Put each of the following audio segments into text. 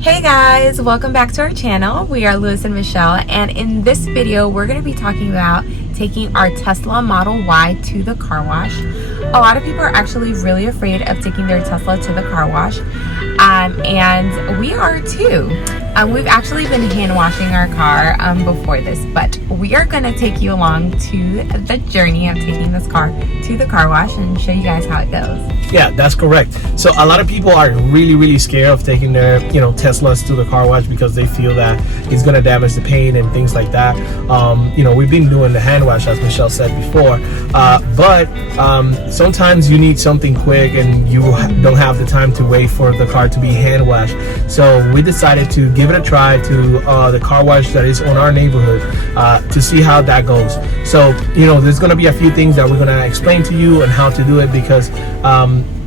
Hey guys, welcome back to our channel. We are Lewis and Michelle, and in this video we're going to be talking about taking our Tesla Model Y to the car wash. A lot of people are actually really afraid of taking their Tesla to the car wash, and we are too. We've actually been hand washing our car before this, but we are going to take you along to the journey of taking this car to the car wash and show you guys how it goes. Yeah, that's correct. So a lot of people are really scared of taking their Teslas to the car wash because they feel that it's going to damage the paint and things like that. We've been doing the hand wash, as Michelle said before, but sometimes you need something quick and you don't have the time to wait for the car to be hand washed. So we decided to give it a try to the car wash that is on our neighborhood to see how that goes. So there's going to be a few things that we're going to explain to you and how to do it, because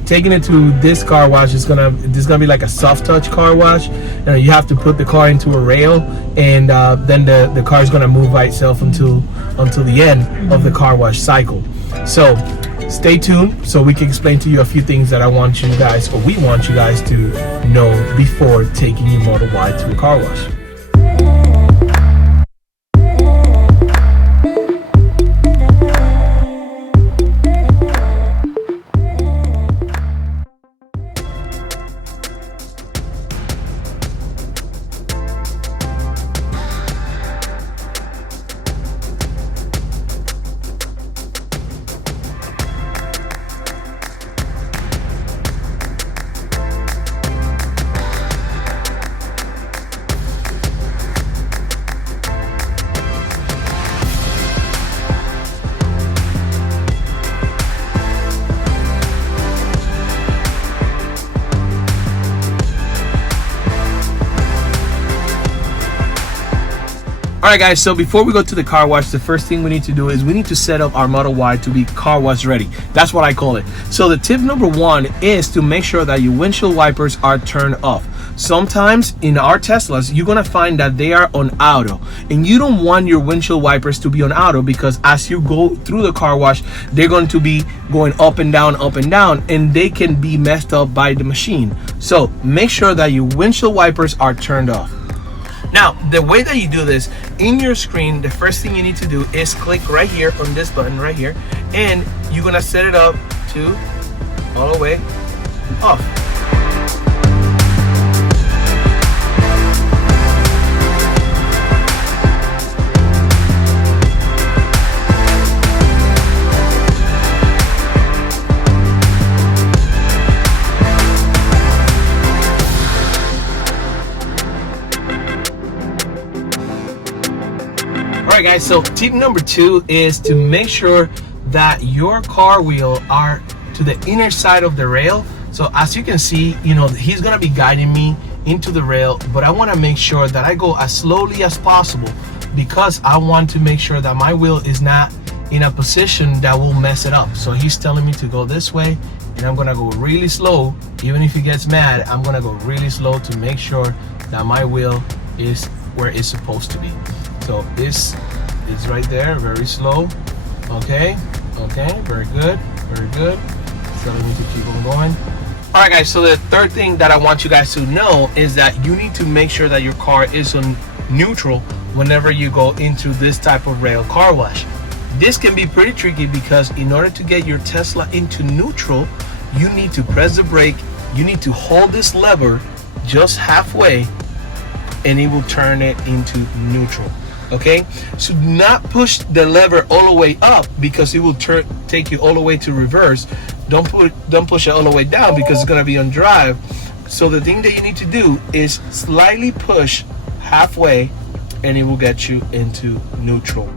taking it to this car wash is gonna be like a soft touch car wash. You have to put the car into a rail, and then the car is gonna move by itself until the end of the car wash cycle. So stay tuned so we can explain to you a few things that we want you guys to know before taking your Model Y to a car wash. Alright guys, so before we go to the car wash, the first thing we need to do is we need to set up our Model Y to be car wash ready. That's what I call it. So the tip number one is to make sure that your windshield wipers are turned off. Sometimes in our Teslas, you're gonna find that they are on auto, and you don't want your windshield wipers to be on auto, because as you go through the car wash, they're going to be going up and down, and they can be messed up by the machine. So make sure that your windshield wipers are turned off. Now, the way that you do this, in your screen, the first thing you need to do is click right here on this button right here, and you're gonna set it up to all the way off. Alright guys, so tip number two is to make sure that your car wheel are to the inner side of the rail. So as you can see, he's gonna be guiding me into the rail, but I want to make sure that I go as slowly as possible, because I want to make sure that my wheel is not in a position that will mess it up. So he's telling me to go this way, and I'm gonna go really slow. Even if he gets mad, I'm gonna go really slow to make sure that my wheel is where it's supposed to be. So this is right there, very slow. Okay, very good. So I need to keep on going. All right guys, so the third thing that I want you guys to know is that you need to make sure that your car is on neutral whenever you go into this type of rail car wash. This can be pretty tricky, because in order to get your Tesla into neutral, you need to press the brake, you need to hold this lever just halfway, and it will turn it into neutral. Okay, so do not push the lever all the way up, because it will take you all the way to reverse. Don't push it all the way down, because it's gonna be on drive. So the thing that you need to do is slightly push halfway, and it will get you into neutral.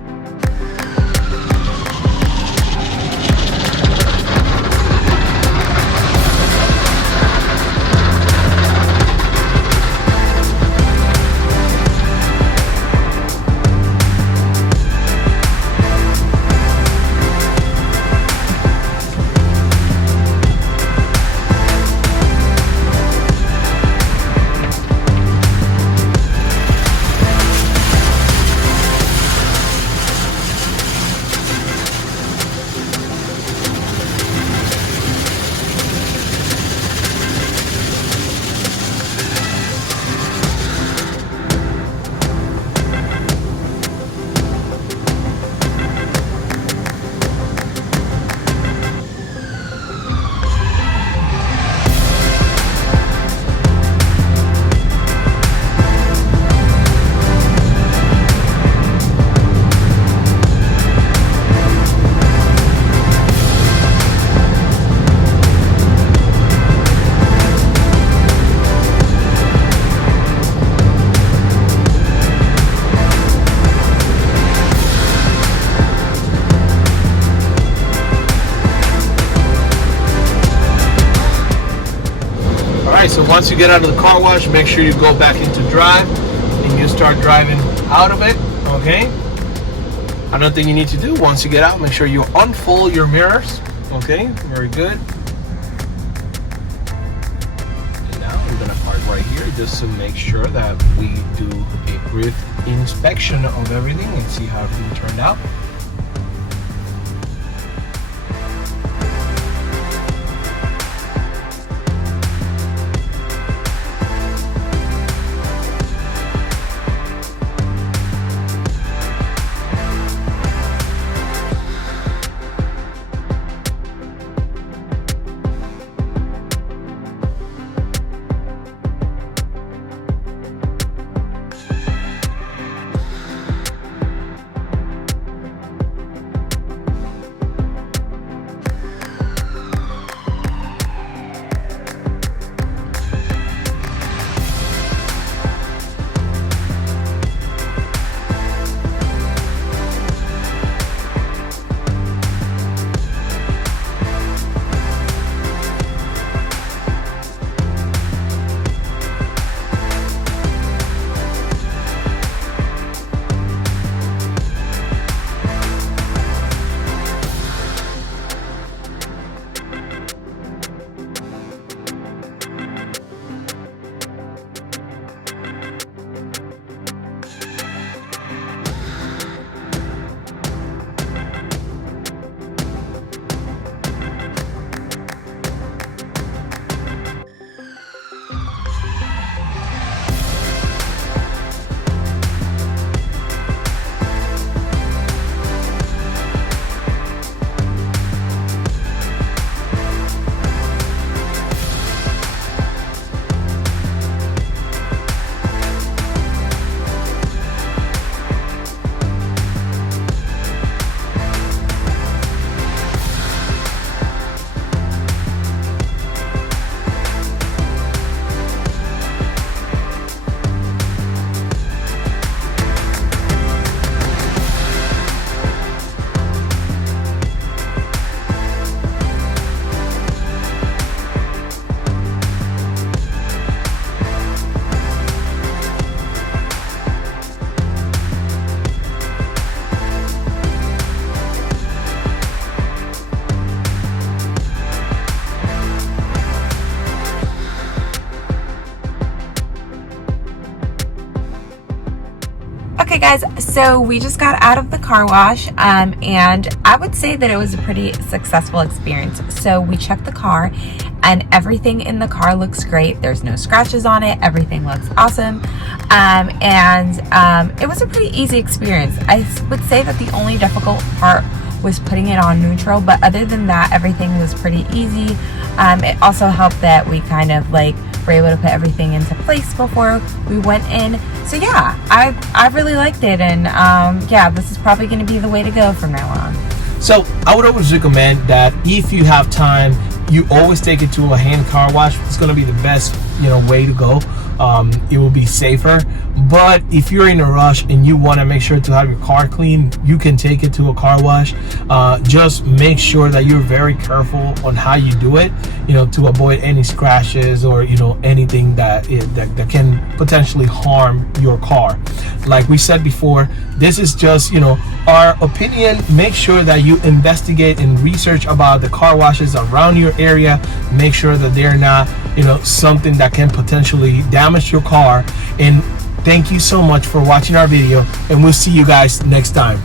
right, so once you get out of the car wash, make sure you go back into drive and you start driving out of it. Okay, another thing you need to do once you get out, make sure you unfold your mirrors. Okay, very good. And now we're gonna park right here just to make sure that we do a brief inspection of everything and see how everything turned out. Okay guys, so we just got out of the car wash and I would say that it was a pretty successful experience. So we checked the car and everything in the car looks great. There's no scratches on it. Everything looks awesome. It was a pretty easy experience. I would say that the only difficult part was putting it on neutral, but other than that, everything was pretty easy. It also helped that we kind of like were able to put everything into place before we went in. So yeah, I really liked it, and yeah, this is probably going to be the way to go from now on. So I would always recommend that if you have time, you always take it to a hand car wash. It's going to be the best, way to go. It will be safer. But if you're in a rush and you want to make sure to have your car clean, you can take it to a car wash. Just make sure that you're very careful on how you do it, to avoid any scratches or anything that can potentially harm your car. Like we said before, this is just our opinion. Make sure that you investigate and research about the car washes around your area. Make sure that they're not something that can potentially damage your car. And thank you so much for watching our video, and we'll see you guys next time.